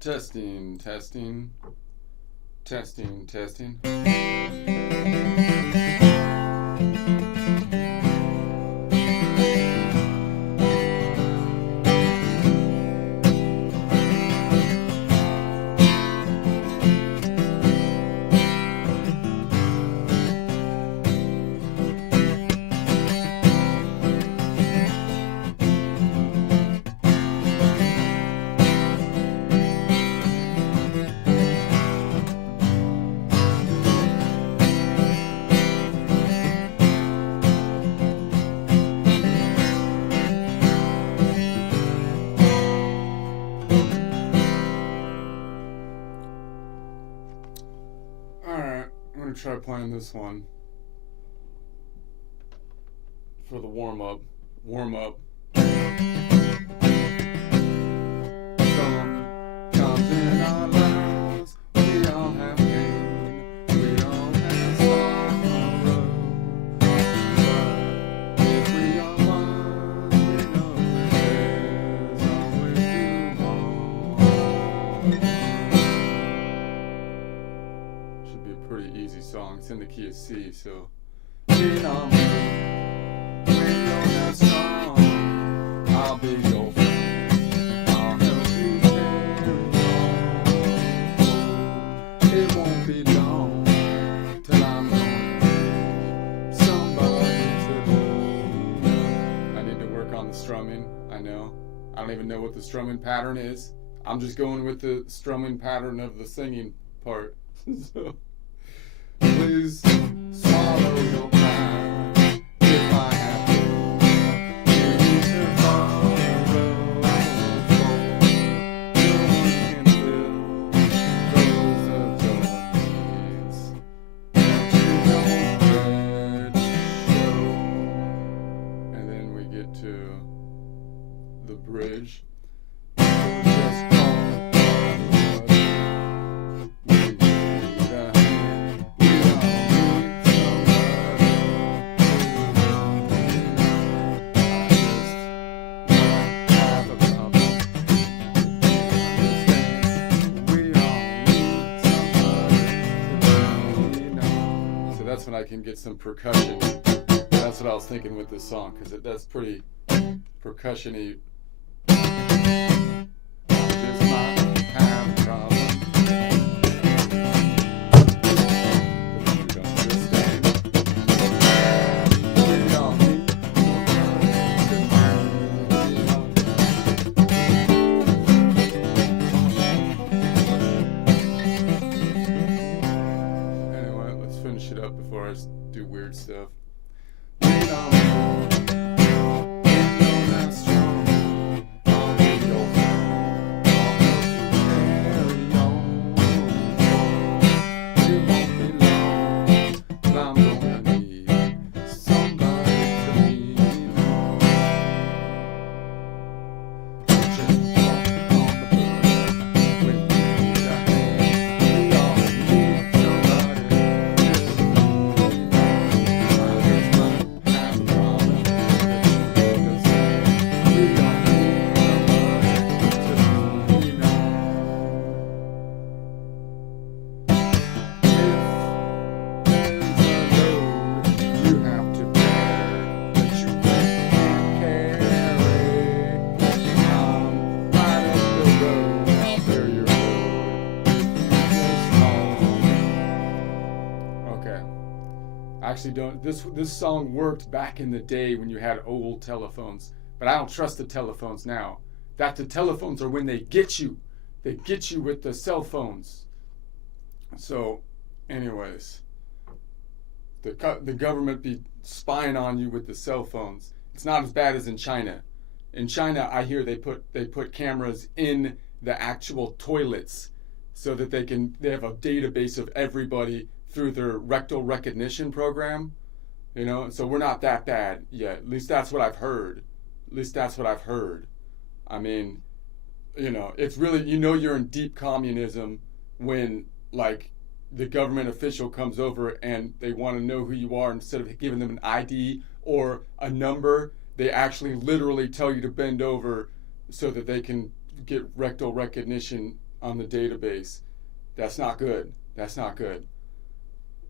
Testing, testing, testing, testing. Alright, I'm gonna try playing this one for the warm up. Warm up. Sun comes in our lives, we all have pain, we all have sorrow. But if we are wise, we know that there's always tomorrow. Should be a pretty easy song. It's in the key of C, so. Lean on me when you're not strong. I'll be your friend. I'll help you carry on. It won't be long till I'm gonna need somebody to love. I need to work on the strumming. I know. I don't even know what the strumming pattern is. I'm just going with the strumming pattern of the singing part. So, please swallow your pride if I have to. You need to borrow, for no one can fill those of your needs that you don't get to show. And then we get to the bridge. Just call it what we need a hand. We all need somebody to have a problem. We all need somebody to lean on. So that's when I can get some percussion. That's what I was thinking with this song, because that's pretty percussion-y. Just might have a problem. You don't understand. We all need Anyway, let's finish it up before I do weird stuff. Lean on me when you're not strong. I'll be your friend. I'll help you carry on. It won't be long till I'm gonna need somebody to lean on. Just walk on the bus when you need a hand. We all need somebody to lean on. I just might have a problem that you understand. We all need somebody to lean on. If there's a load you have to bear that you can't carry, I'm right up the road. I'll bear your load if you just call me. Okay. Actually, don't. This song worked back in the day when you had old telephones, but I don't trust the telephones now. That the telephones are when they get you. They get you with the cell phones. So, anyways, the government be spying on you with the cell phones. It's not as bad as in China. In China, I hear they put cameras in the actual toilets so that they have a database of everybody through their rectal recognition program. You know, so we're not that bad yet. At least that's what I've heard. I mean, you know, it's really, you know, you're in deep communism when, like, the government official comes over and they want to know who you are. Instead of giving them an ID or a number, they actually literally tell you to bend over so that they can get rectal recognition on the database. That's not good. That's not good.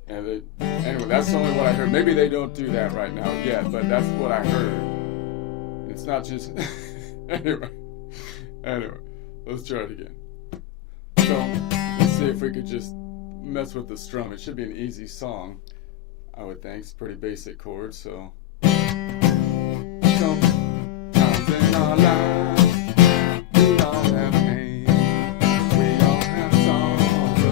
And anyway, that's only what I heard. Maybe they don't do that right now yet, but that's what I heard. It's not just anyway, let's try it again. So let's see if we could just mess with the strum. It should be an easy song, I would think. It's pretty basic chords, so sometimes in our lives we all have pain, we all have sorrow, but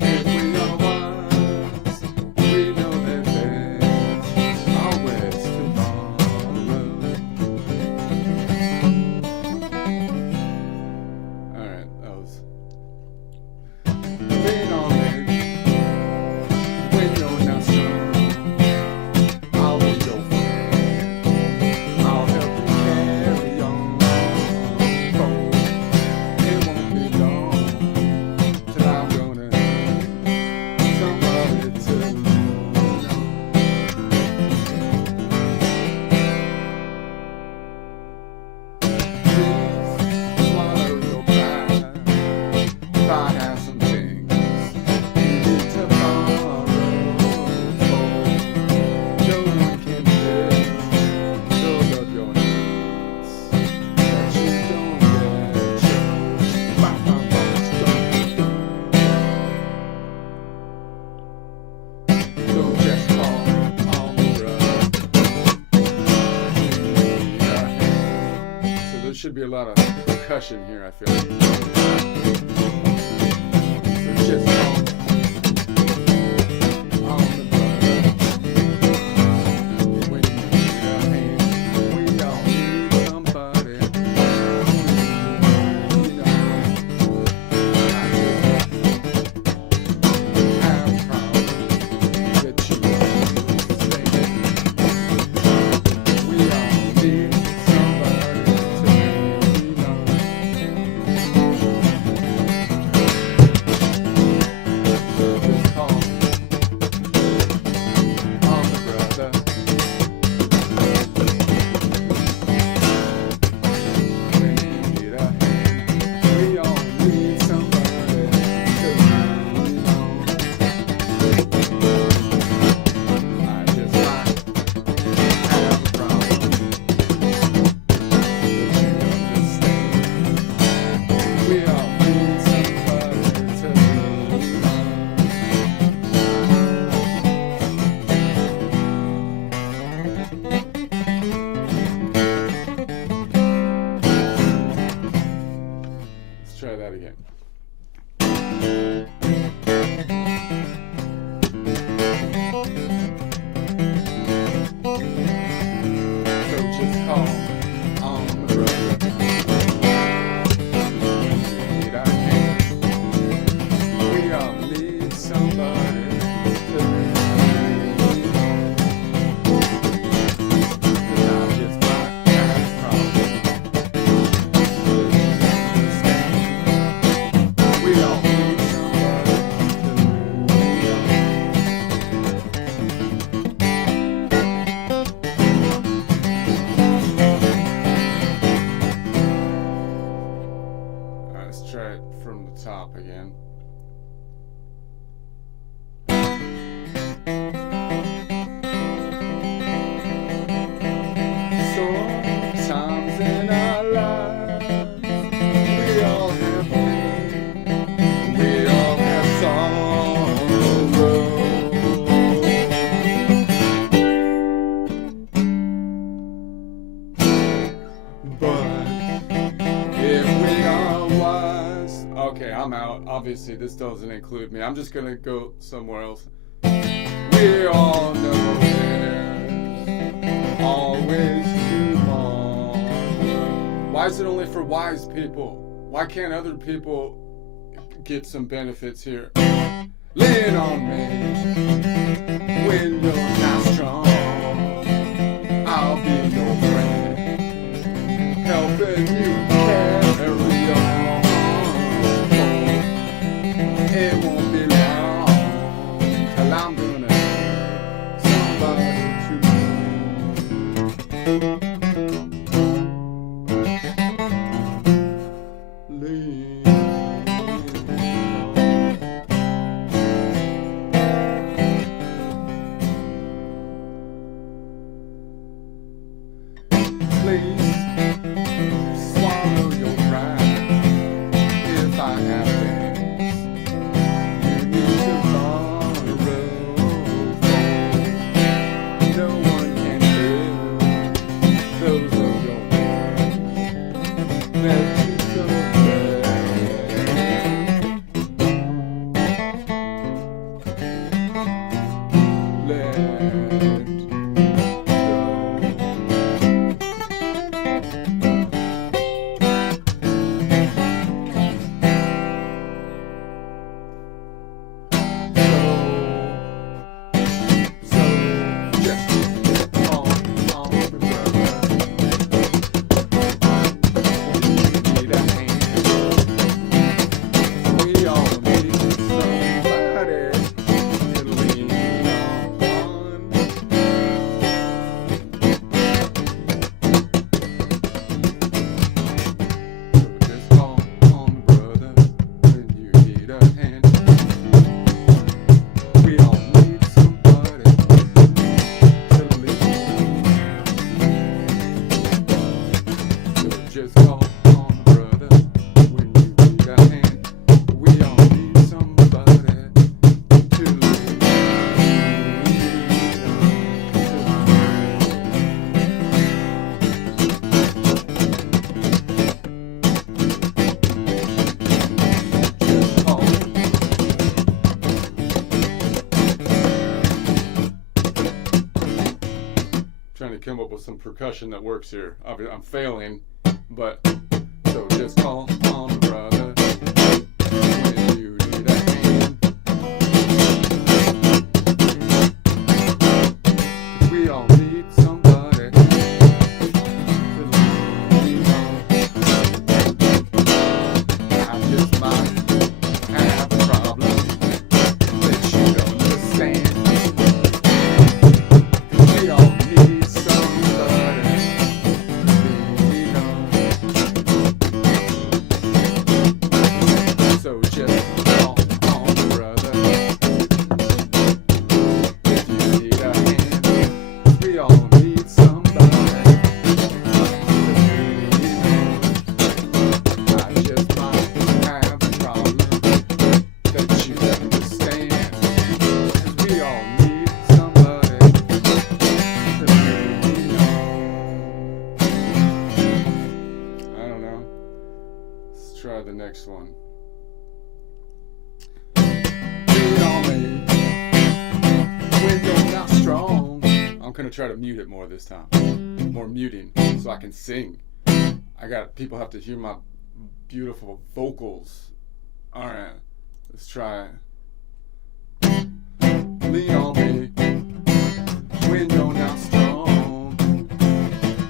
if we are wise, we know that there's always tomorrow. Alright, that was lean on me when you're not strong. I'll be your friend. I'll help you carry on. It won't be long till I'm gonna need somebody to lean on. Please swallow your pride. If I have some things you need to borrow, no one can fill those of your needs that you don't get chose. So just call on the brother. So there should be a lot of percussion here, I feel like. So just call on the brother. When you need a hand, we all need somebody. I just have problems that you understand. We all need somebody to lean on. Just call on the brother. When you need a hand, we all need somebody to lean on. I just might have a problem that you understand. We all need somebody to lean on. Let's try that again. So just call on the brother. Need a hand. We all need somebody to lean on. 'Cause I just might have a problem that you understand. We all need somebody to lean on. Alright, let's try it from the top again. Sometimes in our lives, we all have pain, we all have sorrow. But if we are wise, okay, I'm out. Obviously, this doesn't include me. I'm just gonna go somewhere else. We all know there's always tomorrow. Why is it only for wise people? Why can't other people get some benefits here? Lean on me when you're not strong. I'll be your friend, helping you carry on. It won't be long till I'm gonna need somebody to lean on. come up with some percussion that works here. I'm failing, but so just call on a brother when you need a hand. We all need somebody to lean on. I just might have a problem that you don't understand. We all need somebody to lean on. So just call on a brother if you need a hand. We all need somebody to lean on. I just might have a problem that you don't understand. 'Cause we all need somebody to lean on. I don't know. Let's try the next one. Lean on me when you're not strong. I'm gonna try to mute it more this time. More muting so I can sing. People have to hear my beautiful vocals. Alright, let's try it. Lean on me when you're not strong.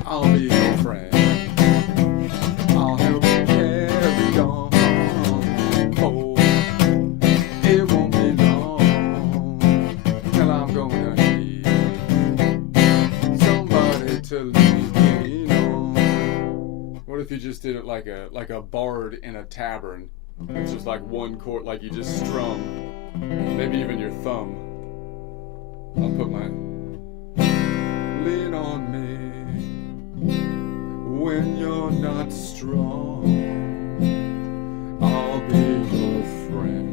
I'll be your friend. I'll help you carry on. Oh, it won't be long till I'm gonna need somebody to lean on. What if you just did it like a bard in a tavern? It's just like one chord, like you just strum, maybe even your thumb. I'll put my lean on me when you're not strong. I'll be your friend.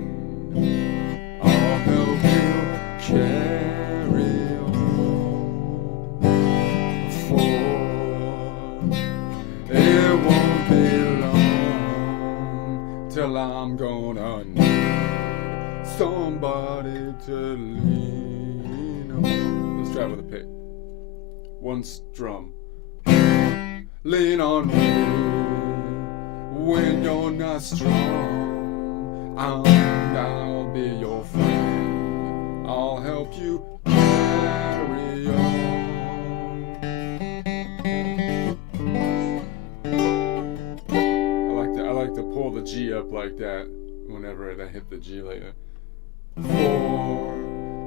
I'll help you carry on. For it won't be long till I'm gonna need somebody to lean on. Let's try with a pick. One strum. Lean on me when you're not strong. I'll be your friend. I'll help you carry on. I like to pull the G up like that whenever I hit the G later. For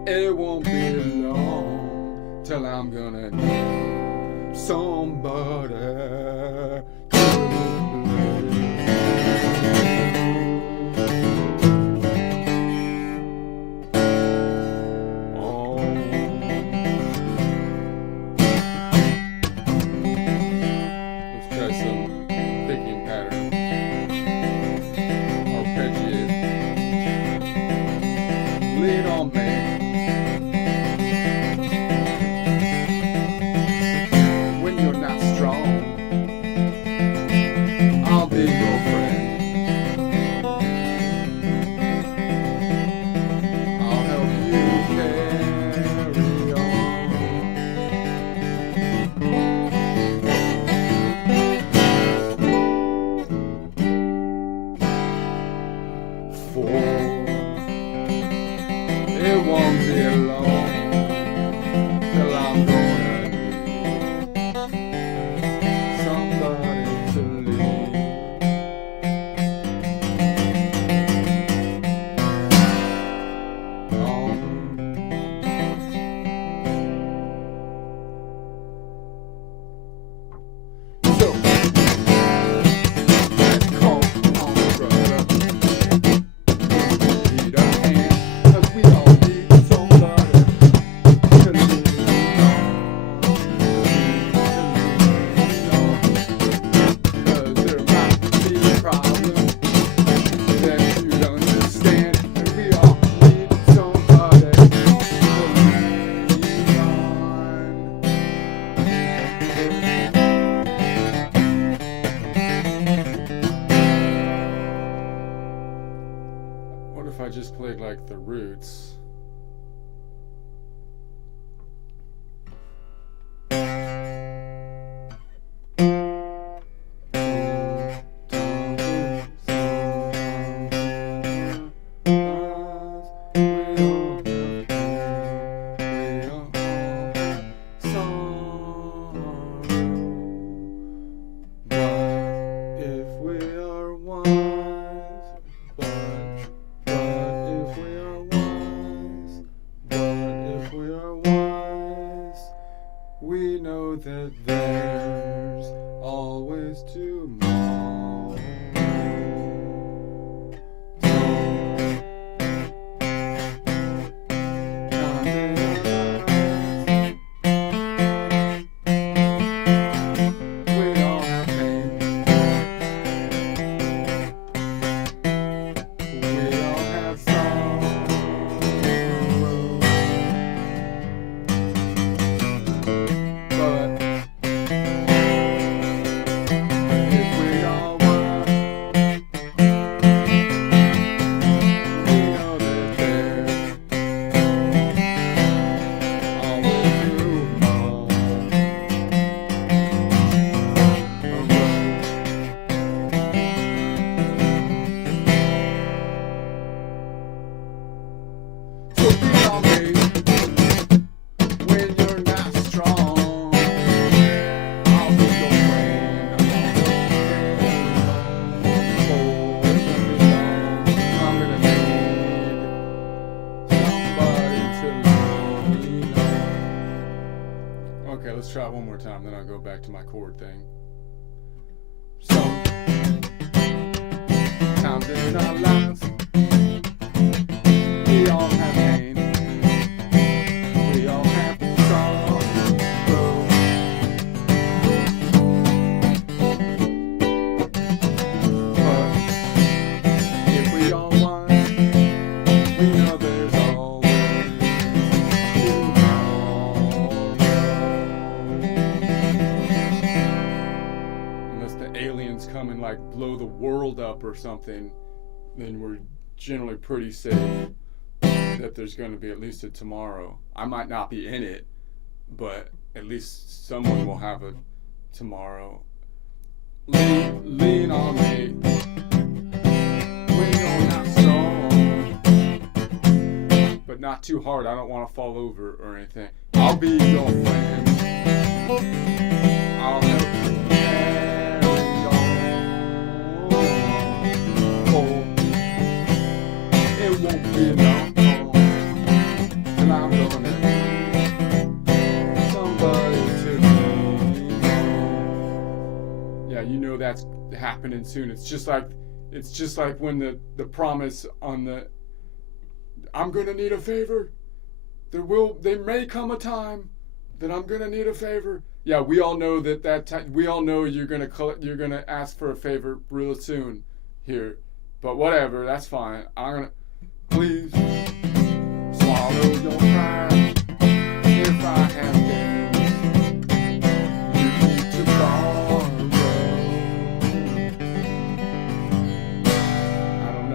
it won't be long till I'm gonna need somebody to lean. Let's try some picking pattern. Arpeggiate. Lean on me when you're not strong. I'll be your friend. I'll help you carry on. For it won't be long till I'm gonna need somebody to lean on. So, let's call on a brother. Need a hand, 'cause we all need somebody to lean on. 'Cause there might be a problem that you don't understand, and we all need somebody to lean on. What if I just played like the Roots? let's try it one more time, then I'll go back to my chord thing. Sometimes in our lives, we all have pain. We all have sorrow. But if we all want, we know there's always tomorrow. Unless the aliens come and like blow the world up or something, then we're generally pretty safe that there's going to be at least a tomorrow. I might not be in it, but at least someone will have a tomorrow. Lean on me when you're not strong, but not too hard. I don't want to fall over or anything. I'll be your friend. I'll help you carry on. It won't be long till I'm gonna need somebody to lean. Yeah, you know that's happening soon. It's just like when the promise on the I'm gonna need a favor. There may come a time that I'm gonna need a favor. Yeah, we all know we all know you're gonna ask for a favor real soon here. But whatever, that's fine. Please swallow your pride. If I have things you need to borrow.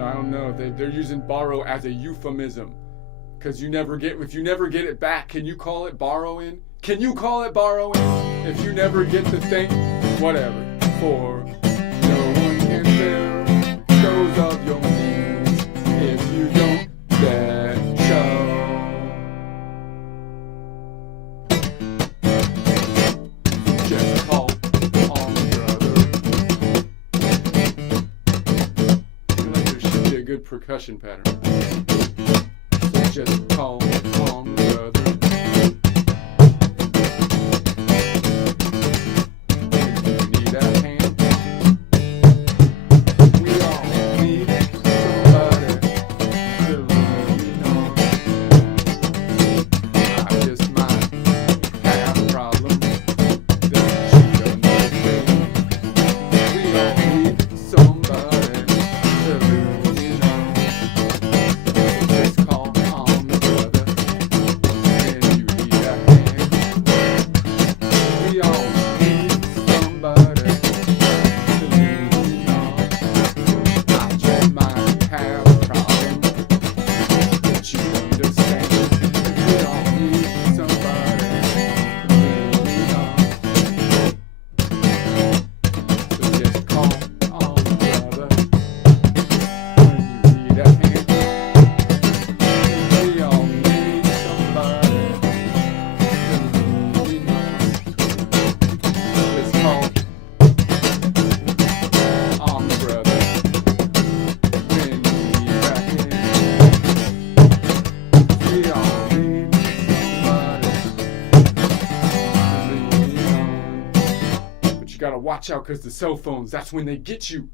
I don't know. They're using borrow as a euphemism. Because if you never get it back, can you call it borrowing? Can you call it borrowing? If you never get the thing, whatever. For no one can fill those of your needs if you don't let go. Just call on brother. I feel like there should be a good percussion pattern. Just call on brother. If you need a hand, we all need somebody to lean on. I just might have a problem that she understands. We all need somebody to lean on. Just call on the brother when you need a hand. We all need somebody to lean on. I just might have a problem that you understand. We all need somebody to lean on. So just call on the brother when you need a hand. We all need somebody to lean on. Just call on the brother when you need a hand. We all need somebody to lean on. But you gotta watch out because the cell phones, that's when they get you.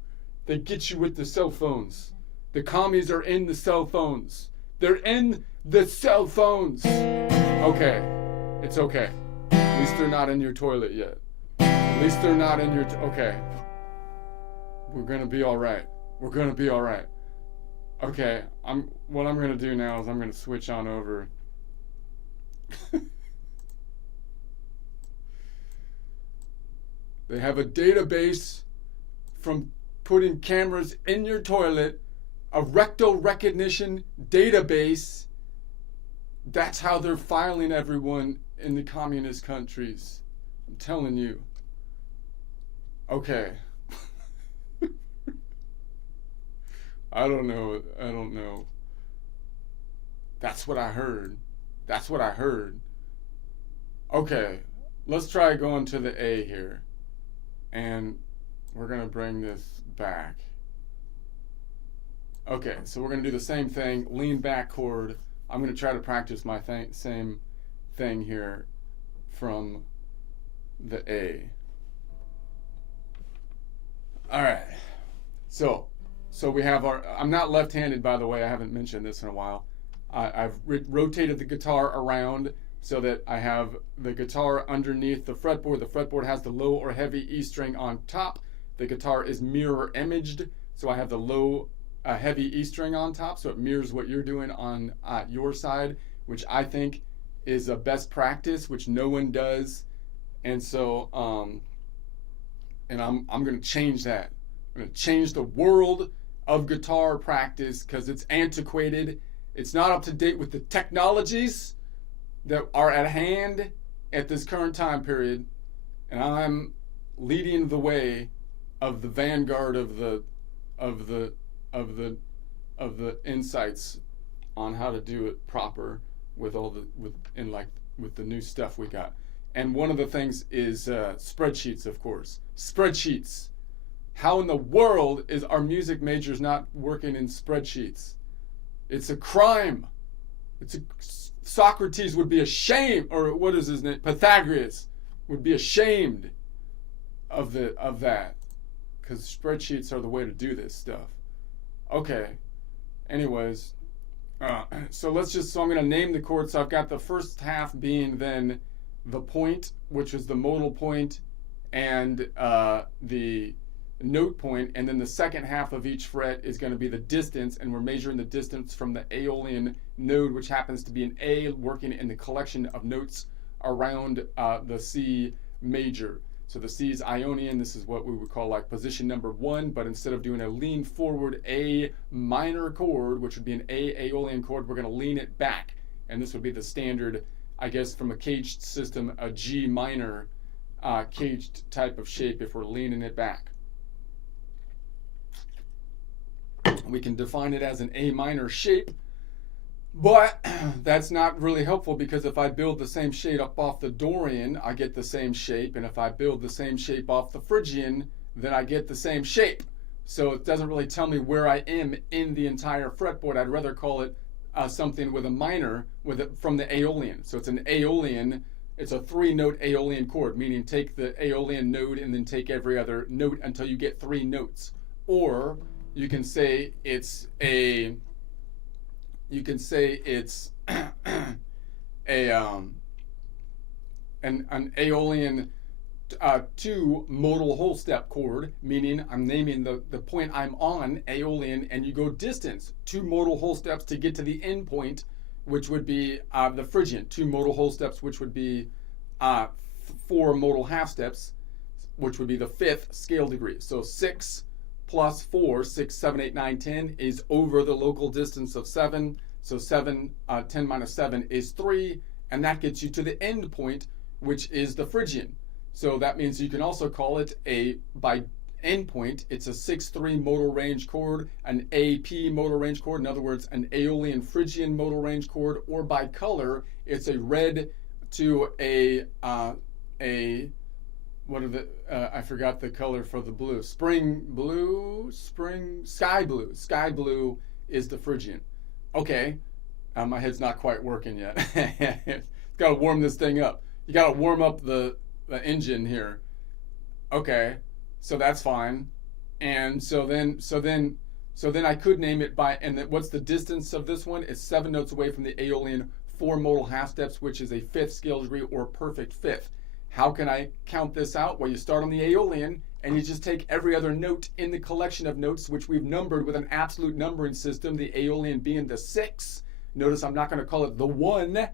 They get you with the cell phones. The commies are in the cell phones. They're in the cell phones. Okay. It's okay. At least they're not in your toilet yet. At least they're not in your... Okay. We're going to be all right. We're going to be all right. Okay. What I'm going to do now is I'm going to switch on over. They have a database from putting cameras in your toilet, a rectal recognition database. That's how they're filing everyone in the communist countries. I'm telling you. Okay. I don't know. That's what I heard. Okay. Let's try going to the A here. And we're going to bring this back. Okay, so we're going to do the same thing, lean back chord. I'm going to try to practice my same thing here from the A. All right. So we have our. I'm not left-handed, by the way. I haven't mentioned this in a while. I've rotated the guitar around so that I have the guitar underneath the fretboard. The fretboard has the low or heavy E string on top. The guitar is mirror imaged, so I have the low, heavy E string on top, so it mirrors what you're doing on your side, which I think is a best practice, which no one does. And so, and I'm going to change that. I'm going to change the world of guitar practice because it's antiquated. It's not up to date with the technologies that are at hand at this current time period, and I'm leading the way of the vanguard of the insights on how to do it proper with the new stuff we got. And one of the things is spreadsheets, of course. Spreadsheets. How in the world is our music majors not working in spreadsheets? It's a crime. Socrates would be ashamed, or what is his name? Pythagoras would be ashamed of that, because spreadsheets are the way to do this stuff. Okay. Anyways, so I'm going to name the chords. So I've got the first half being then the point, which is the modal point, and the note point, and then the second half of each fret is going to be the distance, and we're measuring the distance from the Aeolian node, which happens to be an A, working in the collection of notes around the C major. So the C is Ionian. This is what we would call like position number 1, but instead of doing a lean forward A minor chord, which would be an A Aeolian chord, we're going to lean it back, and this would be the standard, I guess, from a caged system, a G minor caged type of shape if we're leaning it back. We can define it as an A minor shape, but that's not really helpful, because if I build the same shape up off the Dorian, I get the same shape, and if I build the same shape off the Phrygian, then I get the same shape. So it doesn't really tell me where I am in the entire fretboard. I'd rather call it something with a minor from the Aeolian. So it's an Aeolian. It's a 3-note Aeolian chord, meaning take the Aeolian node and then take every other note until you get 3 notes. Or you can say it's an Aeolian 2 modal whole step chord, meaning I'm naming the point I'm on Aeolian, and you go distance 2 modal whole steps to get to the end point, which would be the Phrygian 2 modal whole steps, which would be 4 modal half steps, which would be the 5th scale degree. So 6 plus 4, 6, 7, 8, 9, 10 is over the local distance of 7. So 10 minus 7 is 3, and that gets you to the end point, which is the Phrygian. So that means you can also call it by end point, it's a 6-3 modal range chord, an AP modal range chord, in other words, an Aeolian Phrygian modal range chord, or by color, it's a red to I forgot the color for the blue. Sky blue. Sky blue is the Phrygian. Okay, my head's not quite working yet. Got to warm this thing up. You got to warm up the engine here. Okay, so that's fine. And so then I could name it by, and what's the distance of this one? It's 7 notes away from the Aeolian 4 modal half steps, which is a 5th scale degree or perfect 5th. How can I count this out? Well, you start on the Aeolian, and you just take every other note in the collection of notes, which we've numbered with an absolute numbering system, the Aeolian being the 6. Notice I'm not going to call it the 1,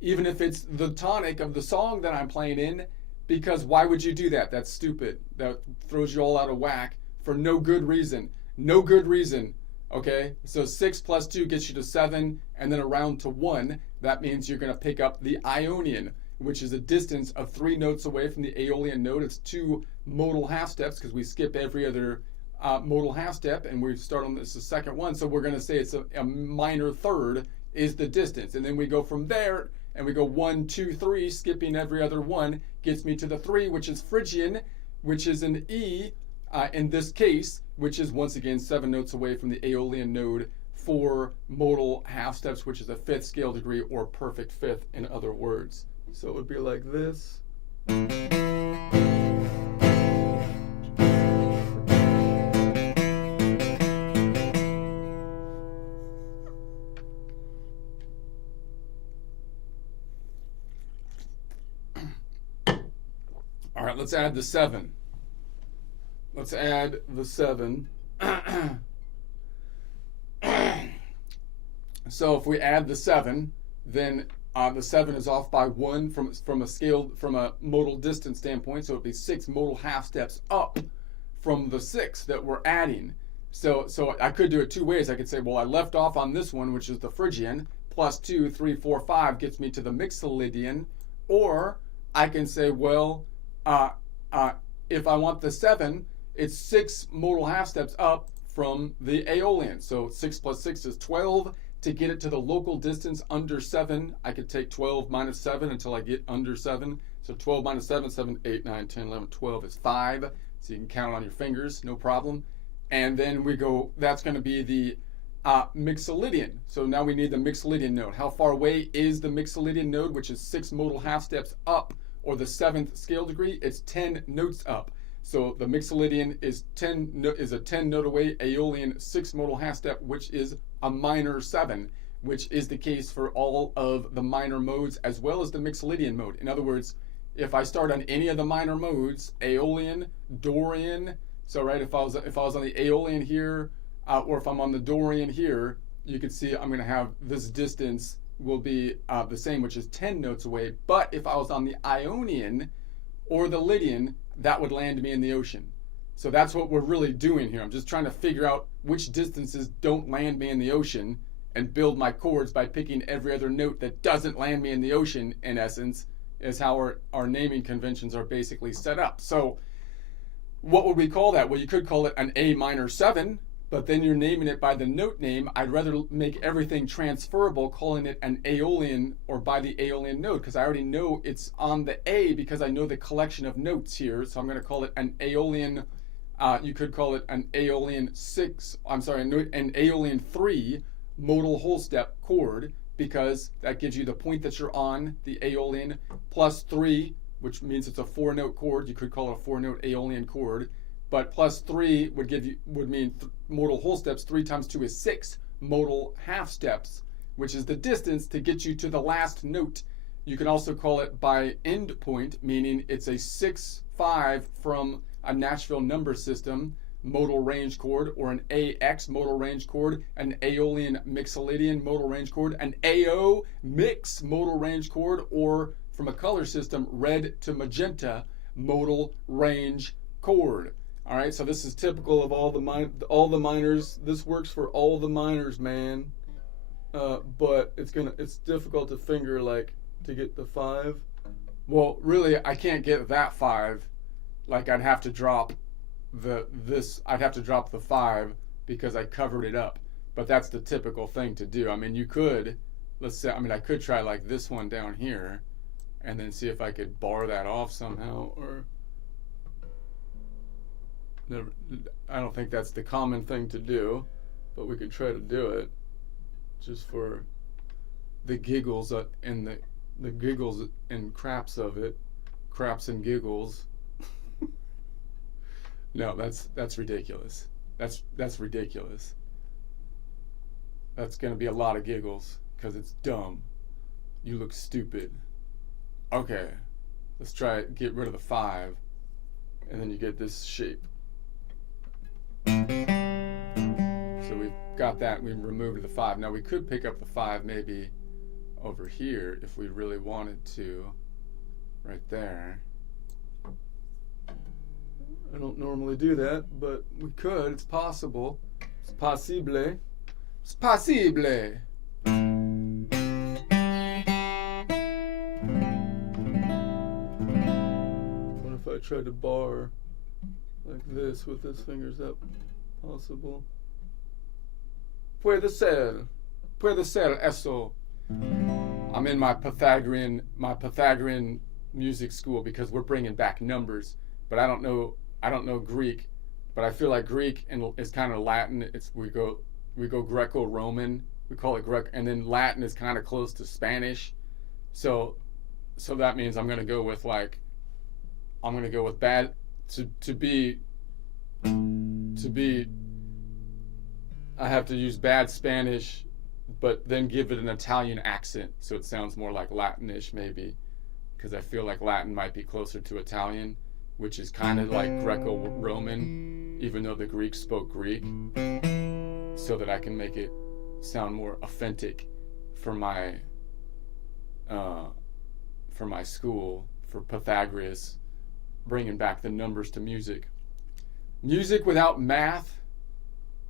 even if it's the tonic of the song that I'm playing in, because why would you do that? That's stupid. That throws you all out of whack for no good reason. No good reason. Okay? So 6 plus 2 gets you to 7, and then around to 1. That means you're going to pick up the Ionian, which is a distance of 3 notes away from the Aeolian note. It's 2 modal half steps, because we skip every other modal half step, and we start on the second one. So we're going to say it's a minor third is the distance. And then we go from there, and we go 1, 2, 3, skipping every other one, gets me to the 3, which is Phrygian, which is an E in this case, which is once again 7 notes away from the Aeolian node, 4 modal half steps, which is a 5th scale degree or perfect 5th in other words. So it would be like this. right, let's add the 7. Let's add the 7. So if we add the 7, then the 7 is off by 1 from a modal distance standpoint, so it'd be 6 modal half steps up from the 6 that we're adding. So I could do it two ways. I could say, well, I left off on this one, which is the Phrygian, plus 2, 3, 4, 5 gets me to the Mixolydian, or I can say, well, if I want the 7, it's 6 modal half steps up from the Aeolian. So 6 plus 6 is 12. To get it to the local distance under 7, I could take 12 minus 7 until I get under 7. So 12 minus 7, 7, 8, 9, 10, 11, 12 is 5. So you can count it on your fingers, no problem. And then we go, that's going to be the Mixolydian. So now we need the Mixolydian node. How far away is the Mixolydian node, which is 6 modal half steps up, or the 7th scale degree? It's 10 notes up. So the Mixolydian is a 10 note away, Aeolian 6 modal half step, which is a minor 7, which is the case for all of the minor modes as well as the Mixolydian mode. In other words, if I start on any of the minor modes, Aeolian, Dorian, so right, if I was on the Aeolian here, or if I'm on the Dorian here, you can see I'm going to have this distance will be the same, which is 10 notes away. But if I was on the Ionian or the Lydian, that would land me in the ocean. So that's what we're really doing here. I'm just trying to figure out which distances don't land me in the ocean and build my chords by picking every other note that doesn't land me in the ocean, in essence, is how our naming conventions are basically set up. So what would we call that? Well, you could call it an A minor 7, but then you're naming it by the note name. I'd rather make everything transferable, calling it an Aeolian or by the Aeolian note, because I already know it's on the A because I know the collection of notes here. So I'm going to call it an Aeolian. You could call it an Aeolian 6. I'm sorry, an Aeolian 3 modal whole step chord, because that gives you the point that you're on, the Aeolian, plus 3, which means it's a 4-note chord. You could call it a 4-note Aeolian chord. But plus 3 would mean modal whole steps. 3 times 2 is 6 modal half steps, which is the distance to get you to the last note. You can also call it by end point, meaning it's a 6-5 from a Nashville number system modal range chord, or an AX modal range chord, an Aeolian Mixolydian modal range chord, an AO mix modal range chord, or from a color system, red to magenta modal range chord. All right, so this is typical of all the minors. This works for all the minors, man. But it's difficult to finger, like, to get the 5. Well, really, I can't get that 5. Like, I'd have to drop the 5 because I covered it up. But that's the typical thing to do. I mean, you could, I could try like this one down here and then see if I could bar that off somehow, or I don't think that's the common thing to do, but we could try to do it just for the giggles and the giggles and craps of it, craps and giggles. No, that's ridiculous. That's ridiculous. That's gonna be a lot of giggles because it's dumb. You look stupid. Okay, let's try it. Get rid of the 5, and then you get this shape. So we've got that. We removed the 5. Now we could pick up the 5 maybe over here if we really wanted to, right there. I don't normally do that, but we could. It's possible. It's possible. It's possible. What if I tried to bar like this with his fingers up? Possible. Puede ser eso. I'm in my Pythagorean music school because we're bringing back numbers, but I don't know Greek, but I feel like Greek is kind of Latin. We go Greco-Roman. We call it Greek, and then Latin is kind of close to Spanish. So that means I'm gonna go with bad to be. I have to use bad Spanish, but then give it an Italian accent, so it sounds more like Latinish maybe, because I feel like Latin might be closer to Italian. which is kind of like Greco-Roman, even though the Greeks spoke Greek, so that I can make it sound more authentic for my school, for Pythagoras, bringing back the numbers to music. Music without math,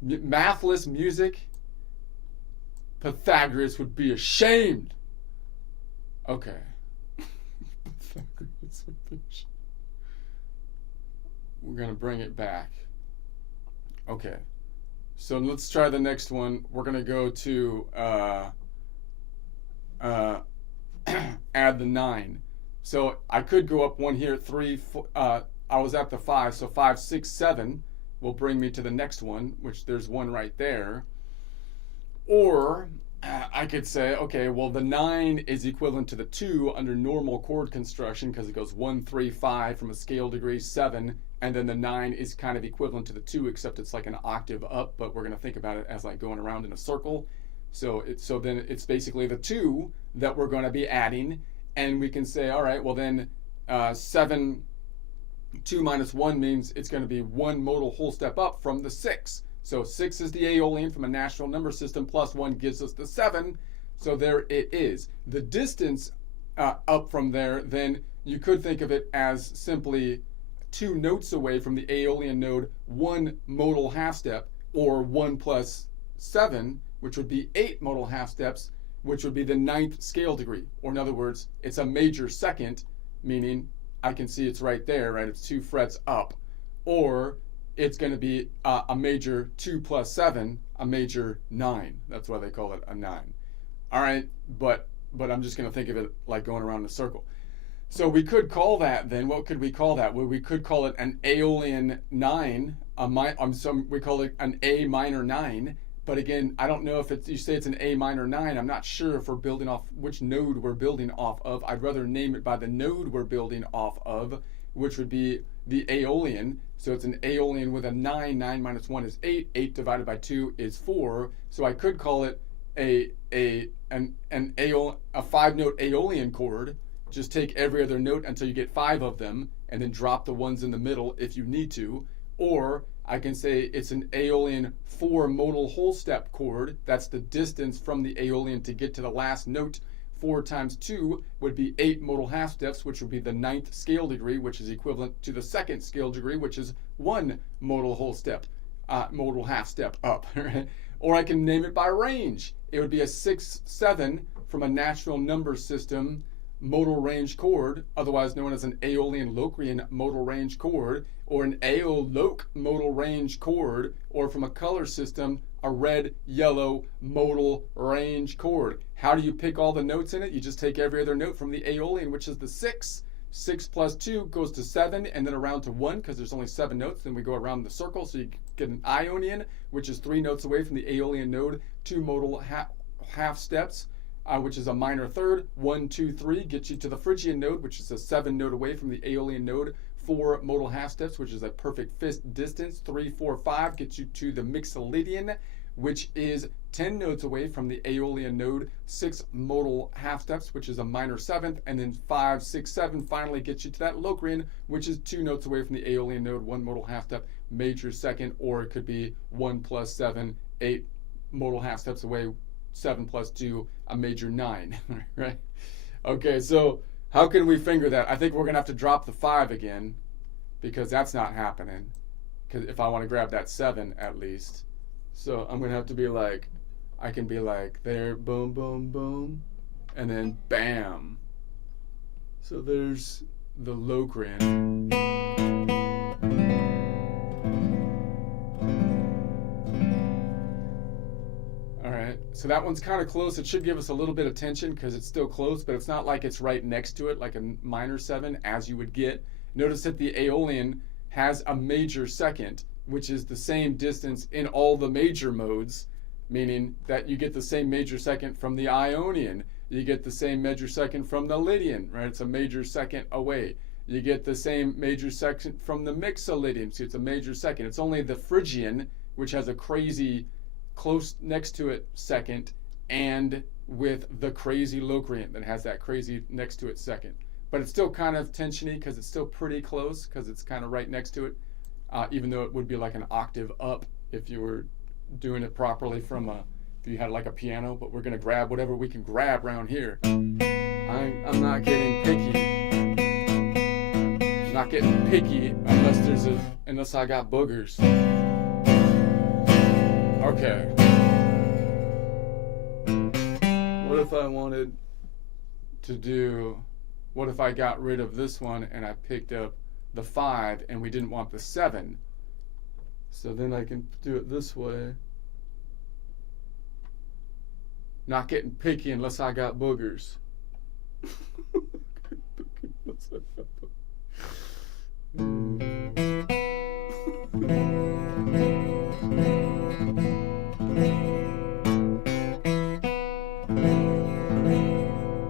mathless music, Pythagoras would be ashamed. Okay. Pythagoras would be ashamed. We're going to bring it back. Okay. So let's try the next one. We're going to go to add the 9. So I could go up one here, 3, 4, I was at the 5, so 5, 6, 7 will bring me to the next one, which there's one right there. Or I could say, okay, well, the 9 is equivalent to the 2 under normal chord construction because it goes 1, 3, 5 from a scale degree, 7, and then the 9 is kind of equivalent to the 2, except it's like an octave up, but we're going to think about it as like going around in a circle. So then it's basically the 2 that we're going to be adding, and we can say, all right, well then 7, 2 minus 1 means it's going to be 1 modal whole step up from the 6. So 6 is the Aeolian from a natural number system, plus 1 gives us the 7. So there it is. The distance up from there, then you could think of it as simply 2 notes away from the Aeolian node, 1 modal half step, or 1 plus 7, which would be 8 modal half steps, which would be the 9th scale degree. Or in other words, it's a major second, meaning I can see it's right there, right? It's 2 frets up. Or it's going to be a major 2 plus 7, a major 9. That's why they call it a 9. All right, but I'm just going to think of it like going around in a circle. So we could call that then, what could we call that? Well, we could call it an Aeolian 9. We call it an A minor 9. But again, I don't know if you say it's an A minor 9. I'm not sure if we're building off which node we're building off of. I'd rather name it by the node we're building off of, which would be the Aeolian. So it's an Aeolian with a 9. 9 minus 1 is 8. 8 divided by 2 is 4. So I could call it a 5-note Aeolian chord. Just take every other note until you get 5 of them, and then drop the ones in the middle if you need to. Or I can say it's an Aeolian 4 modal whole step chord. That's the distance from the Aeolian to get to the last note. 4 times 2 would be 8 modal half steps, which would be the 9th scale degree, which is equivalent to the 2nd scale degree, which is 1 modal whole step, modal half step up. Or I can name it by range. It would be a 6, 7 from a natural number system modal range chord, otherwise known as an Aeolian Locrian modal range chord, or an Aeoloc modal range chord, or from a color system, a red, yellow modal range chord. How do you pick all the notes in it? You just take every other note from the Aeolian, which is the 6. 6 plus 2 goes to 7, and then around to 1, because there's only 7 notes. Then we go around the circle, so you get an Ionian, which is 3 notes away from the Aeolian node, 2 modal half steps, which is a minor third. 1, 2, 3 gets you to the Phrygian node, which is a 7 note away from the Aeolian node. 4 modal half steps, which is a perfect fifth distance. 3, 4, 5 gets you to the Mixolydian, which is 10 notes away from the Aeolian node. 6 modal half steps, which is a minor 7th, and then 5, 6, 7 finally gets you to that Locrian, which is 2 notes away from the Aeolian node. 1 modal half step, major second, or it could be 1 plus 7, 8 modal half steps away. 7 plus 2, a major 9, right? Okay, so how can we finger that? I think we're going to have to drop the 5 again, because that's not happening, because if I want to grab that 7 at least. So I'm going to have to be like, I can be like, there, boom, boom, boom, and then bam. So there's the Locrian. So that one's kind of close. It should give us a little bit of tension because it's still close, but it's not like it's right next to it like a minor 7 as you would get. Notice that the Aeolian has a major second, which is the same distance in all the major modes, meaning that you get the same major second from the Ionian. You get the same major second from the Lydian, right? It's a major second away. You get the same major second from the Mixolydian, so it's a major second. It's only the Phrygian, which has a crazy close next to it second, and with the crazy Locrian that has that crazy next to it second. but it's still kind of tensiony because it's still pretty close because it's kind of right next to it, even though it would be like an octave up if you were doing it properly from if you had like a piano. But we're gonna grab whatever we can grab around here. I'm not getting picky. I'm not getting picky unless I got boogers. Okay. What if I wanted to do? What if I got rid of this one and I picked up the 5 and we didn't want the 7? So then I can do it this way. Not getting picky unless I got boogers.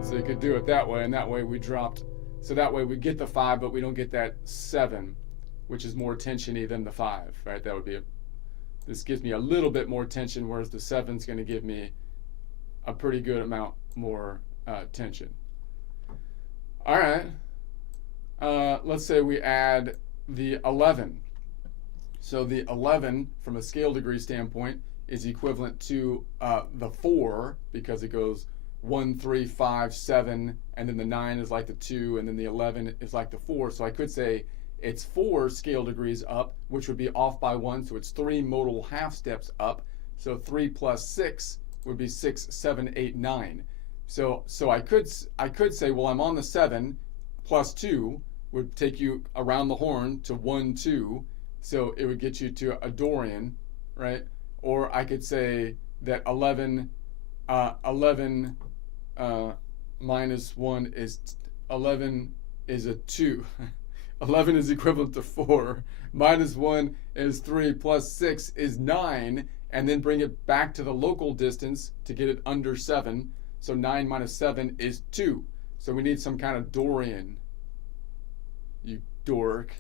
So you could do it that way, and that way we dropped. So that way we get the 5, but we don't get that 7, which is more tensiony than the 5, right? That would be this gives me a little bit more tension, whereas the 7's going to give me a pretty good amount more tension. All right. Let's say we add the 11. So the 11, from a scale degree standpoint, is equivalent to the 4 because it goes 1, 3, 5, 7, and then the 9 is like the 2, and then the 11 is like the 4. So I could say it's 4 scale degrees up, which would be off by 1, so it's 3 modal half steps up. So 3 plus 6 would be 6, 7, 8, 9. So I could say, well, I'm on the 7 plus 2 would take you around the horn to 1, 2. So it would get you to a Dorian, right? Or I could say that 11 minus 1 is 11 is a 2. 11 is equivalent to 4. Minus 1 is 3 plus 6 is 9. And then bring it back to the local distance to get it under 7. So 9 minus 7 is 2. So we need some kind of Dorian. You dork.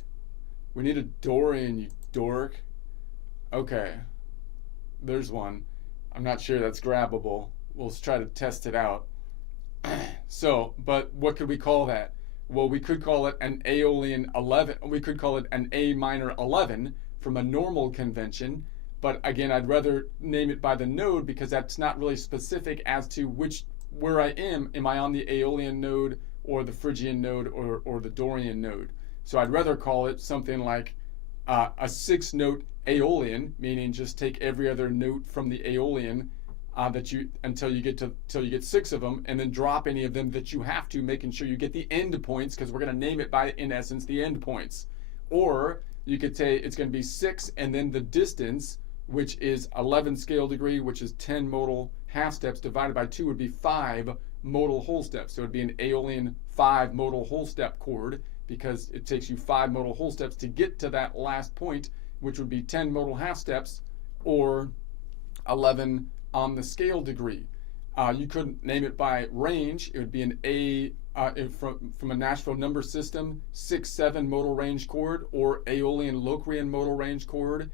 We need a Dorian, you dork. Okay. There's one. I'm not sure that's grabbable. We'll try to test it out. So, but what could we call that? Well, we could call it an Aeolian 11. We could call it an A minor 11 from a normal convention. But again, I'd rather name it by the node because that's not really specific as to where I am. Am I on the Aeolian node or the Phrygian node or the Dorian node? So I'd rather call it something like a 6-note Aeolian, meaning just take every other note from the Aeolian until you get 6 of them, and then drop any of them that you have to, making sure you get the end points, because we're going to name it by, in essence, the end points. Or you could say it's going to be 6 and then the distance, which is 11 scale degree, which is 10 modal half steps, divided by 2 would be 5 modal whole steps. So it would be an Aeolian 5 modal whole step chord, because it takes you 5 modal whole steps to get to that last point, which would be 10 modal half steps, or 11 on the scale degree. You could name it by range. It would be an A from a Nashville number system, 6/7 modal range chord, or Aeolian Locrian modal range chord,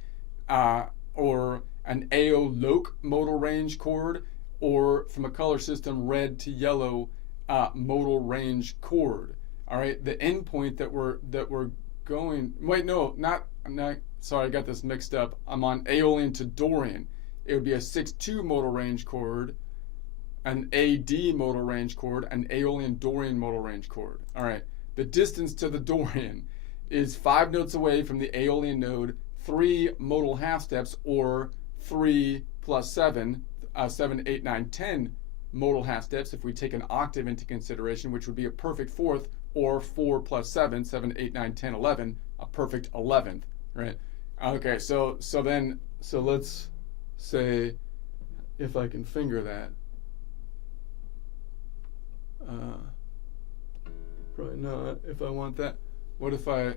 or an Aeoloc modal range chord, or from a color system, red to yellow modal range chord. All right, the endpoint that we're going. Wait, no, not. Sorry, I got this mixed up. I'm on Aeolian to Dorian. It would be a 6/2 modal range chord, an AD modal range chord, an Aeolian Dorian modal range chord. All right, the distance to the Dorian is 5 notes away from the Aeolian node, 3 modal half steps, or 3 plus 7, 7, 8, 9, 10 modal half steps if we take an octave into consideration, which would be a perfect fourth, or 4 plus 7, 7, 8, 9, 10, 11, a perfect 11th, right? Okay, so let's say, if I can finger that, probably not. If I want that, what if I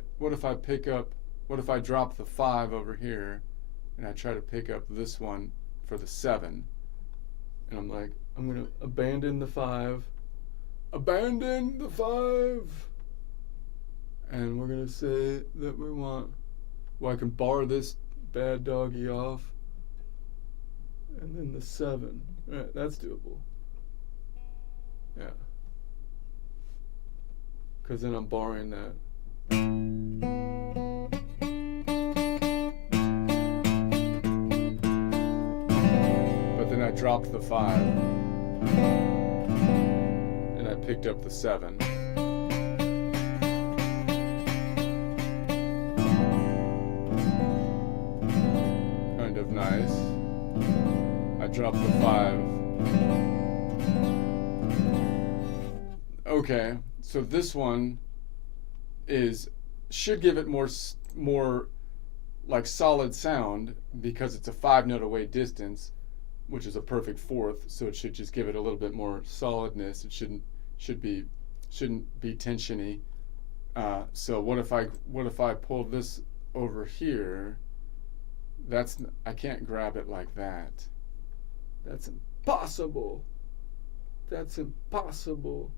drop the 5 over here and I try to pick up this one for the 7, and I'm like, I'm gonna abandon the 5, and we're gonna say that we want, well, I can bar this bad doggy off, and then the 7. Right, that's doable. Yeah. because then I'm borrowing that. But then I dropped the 5 and I picked up the 7. Kind of nice. I dropped the 5. Okay, so this one should give it more like solid sound because it's a 5 note away distance, which is a perfect fourth. So it should just give it a little bit more solidness. It shouldn't be tensiony. So what if I pull this over here? I can't grab it like that. That's impossible. That's impossible.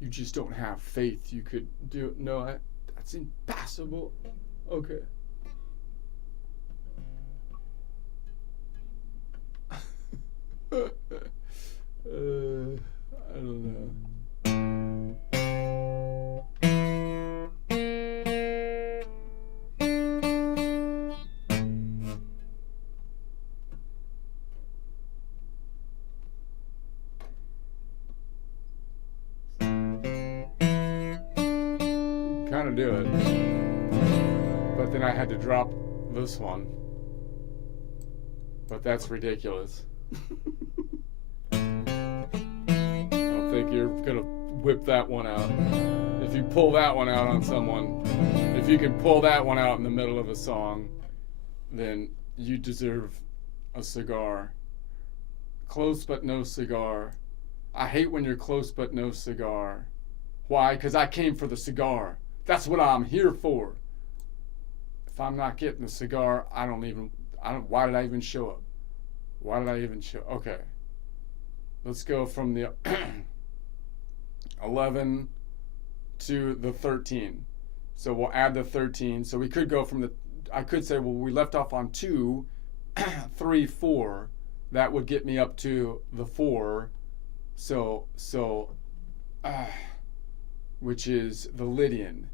You just don't have faith you could do it. No, that's impossible. Okay. I don't know. Kind of do it, but then I had to drop this one, but that's ridiculous. I don't think you're gonna whip that one out. If you pull that one out on someone, if you can pull that one out in the middle of a song, then you deserve a cigar. Close but no cigar. I hate when you're close but no cigar. Why? Because I came for the cigar. That's what I'm here for. If I'm not getting the cigar, why did I even show up? Why did I even show? Okay. Let's go from the 11 to the 13. So we'll add the 13. So we could go from I could say, well, we left off on 2, 3, 4. That would get me up to the 4. Which is the Lydian.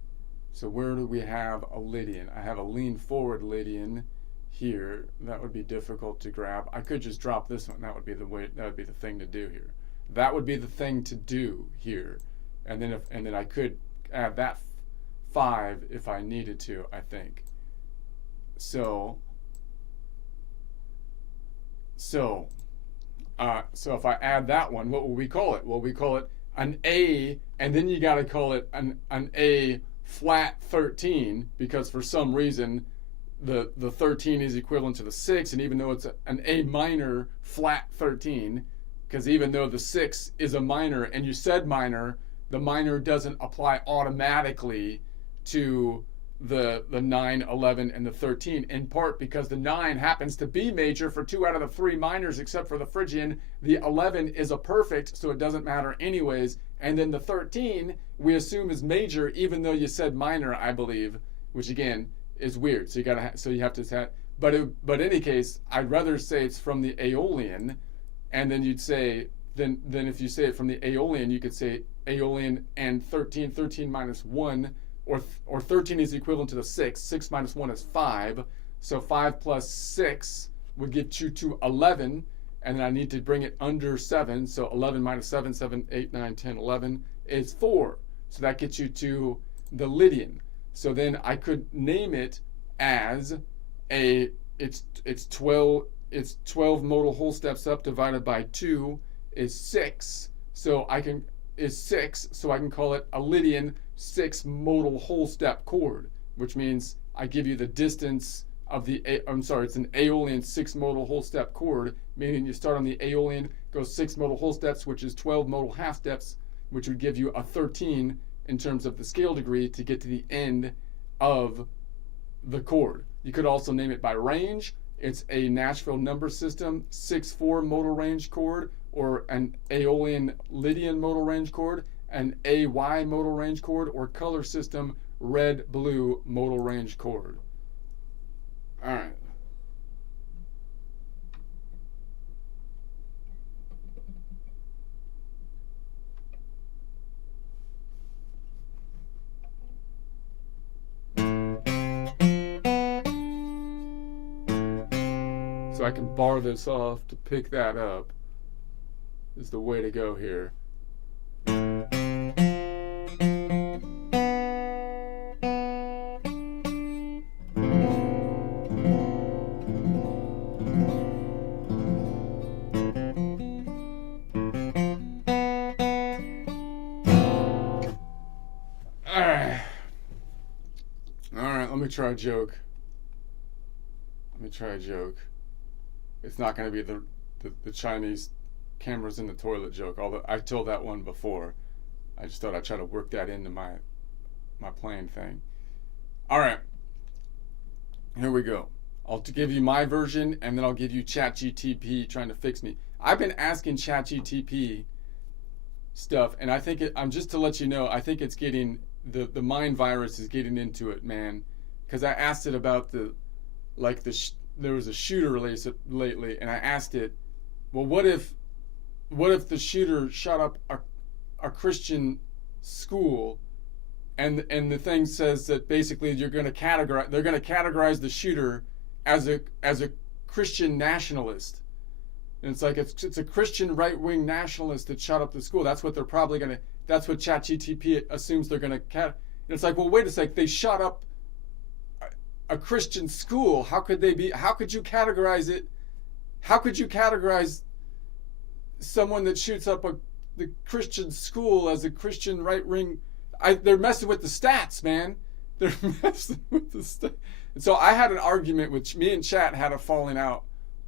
So where do we have a Lydian? I have a lean forward Lydian here. That would be difficult to grab. I could just drop this one. That would be the thing to do here. That would be the thing to do here. And then I could add that 5 if I needed to, I think. So if I add that one, what will we call it? Well, we call it an A, and then you got to call it an A flat 13, because for some reason the 13 is equivalent to the 6, and even though it's an A minor flat 13, because even though the 6 is a minor and you said minor, the minor doesn't apply automatically to the 9, 11, and the 13, in part because the 9 happens to be major for 2 out of the 3 minors except for the Phrygian. The 11 is a perfect, so it doesn't matter anyways. And then the 13 we assume is major, even though you said minor, I believe, which again is weird. So you have to say, but in any case, I'd rather say it's from the Aeolian, and then you'd say then if you say it from the Aeolian, you could say Aeolian and 13 minus 1. Or 13 is equivalent to the 6. 6 minus 1 is 5. So 5 plus 6 would get you to 11. And then I need to bring it under 7. So 11 minus 7, 7, 8, 9, 10, 11 is 4. So that gets you to the Lydian. So then I could name it as it's 12 modal whole steps up divided by 2 is 6. So I can call it a Lydian 6 modal whole step chord, which means I give you the distance of it's an Aeolian 6 modal whole step chord, meaning you start on the Aeolian, go 6 modal whole steps, which is 12 modal half steps, which would give you a 13 in terms of the scale degree to get to the end of the chord. You could also name it by range. It's a Nashville number system 6/4 modal range chord, or an Aeolian Lydian modal range chord, an AY modal range chord, or color system red-blue modal range chord. All right. so I can bar this off to pick that up is the way to go here. Alright, let me try a joke. It's not going to be the Chinese cameras in the toilet joke, although I told that one before. I just thought I'd try to work that into my playing thing. Alright, here we go. I'll give you my version, and then I'll give you ChatGTP trying to fix me. I've been asking ChatGTP stuff, and I think I'm just to let you know, I think it's getting, the mind virus is getting into it, man. Because I asked it about there was a shooter release lately, and I asked it, well, what if the shooter shot up a Christian school, and the thing says that basically they're going to categorize the shooter as a Christian nationalist. And it's like it's a Christian right-wing nationalist that shot up the school. That's what they're probably going to, that's what ChatGTP assumes they're going to it's like, well, wait a sec, they shot up a Christian school. How could you categorize it? How could you categorize someone that shoots up the Christian school as a Christian right-wing? They're messing with the stats, man. They're messing with the stats. And so I had an argument with me and Chat had a falling out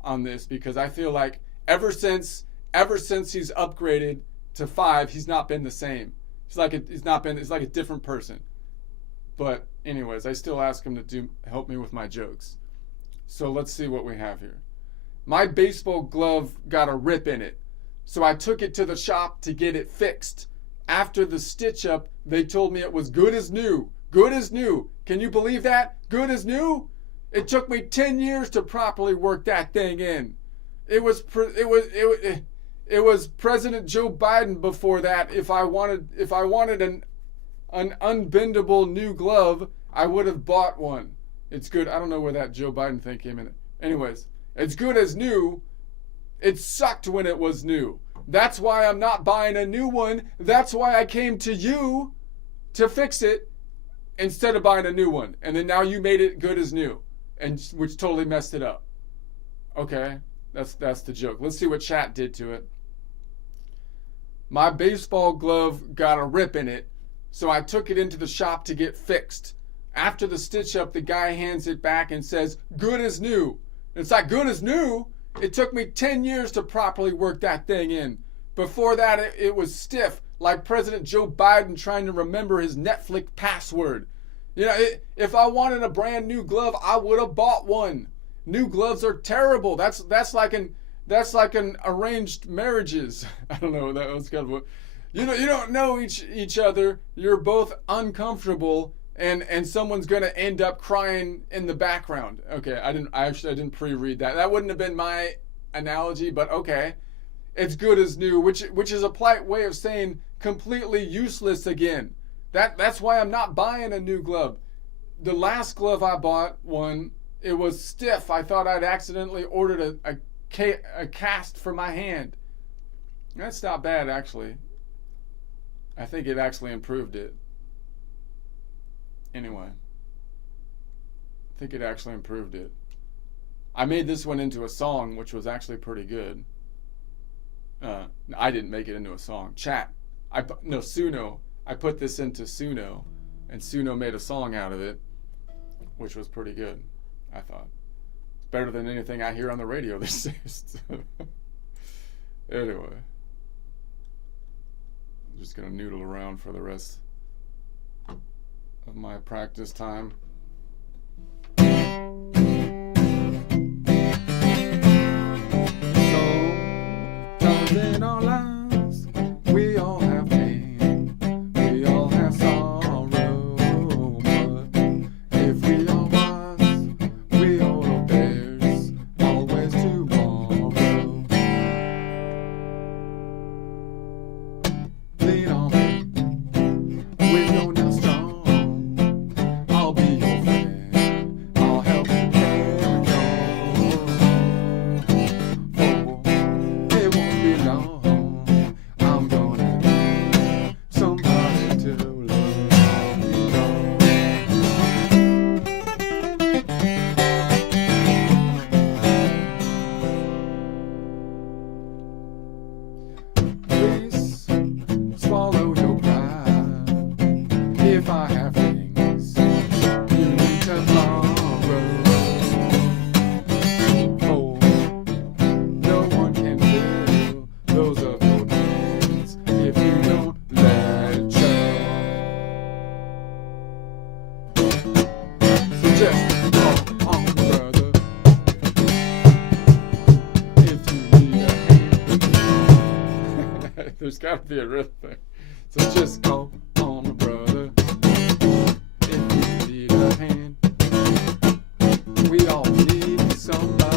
on this, because I feel like ever since he's upgraded to 5, he's not been the same. It's like a different person. But anyways, I still ask him to help me with my jokes. So let's see what we have here. My baseball glove got a rip in it, so I took it to the shop to get it fixed. After the stitch up, they told me it was good as new. Good as new. Can you believe that? Good as new? It took me 10 years to properly work that thing in. It was President Joe Biden before that. If I wanted an unbendable new glove, I would have bought one. It's good. I don't know where that Joe Biden thing came in. Anyways, it's good as new. It sucked when it was new. That's why I'm not buying a new one. That's why I came to you to fix it instead of buying a new one. And then now you made it good as new, and which totally messed it up. Okay, that's the joke. Let's see what Chat did to it. My baseball glove got a rip in it, so I took it into the shop to get fixed. After the stitch up, the guy hands it back and says, good as new. It's like, good as new? It took me 10 years to properly work that thing in. Before that, it was stiff, like President Joe Biden trying to remember his Netflix password. You know, if I wanted a brand new glove, I would have bought one. New gloves are terrible. That's like an arranged marriages. I don't know. That was kind of you don't know each other. You're both uncomfortable, and someone's gonna end up crying in the background. Okay, I didn't pre-read that. That wouldn't have been my analogy, but okay. It's good as new, which is a polite way of saying completely useless again. That's why I'm not buying a new glove. The last glove I bought, it was stiff. I thought I'd accidentally ordered a cast for my hand. That's not bad, actually. I think it actually improved it. Anyway, I think it actually improved it. I made this one into a song, which was actually pretty good. I didn't make it into a song. Suno. I put this into Suno, and Suno made a song out of it, which was pretty good, I thought. It's better than anything I hear on the radio these days. Anyway, I'm just going to noodle around for the rest of my practice time. In our lives, we all have pain, we all have sorrow, but if we are wise, we all know there's always tomorrow. Lean on me, when you're not strong, I'll be your friend, I'll help you carry on. There's got to be a rhythm there. So just call on a brother if you need a hand. We all need somebody.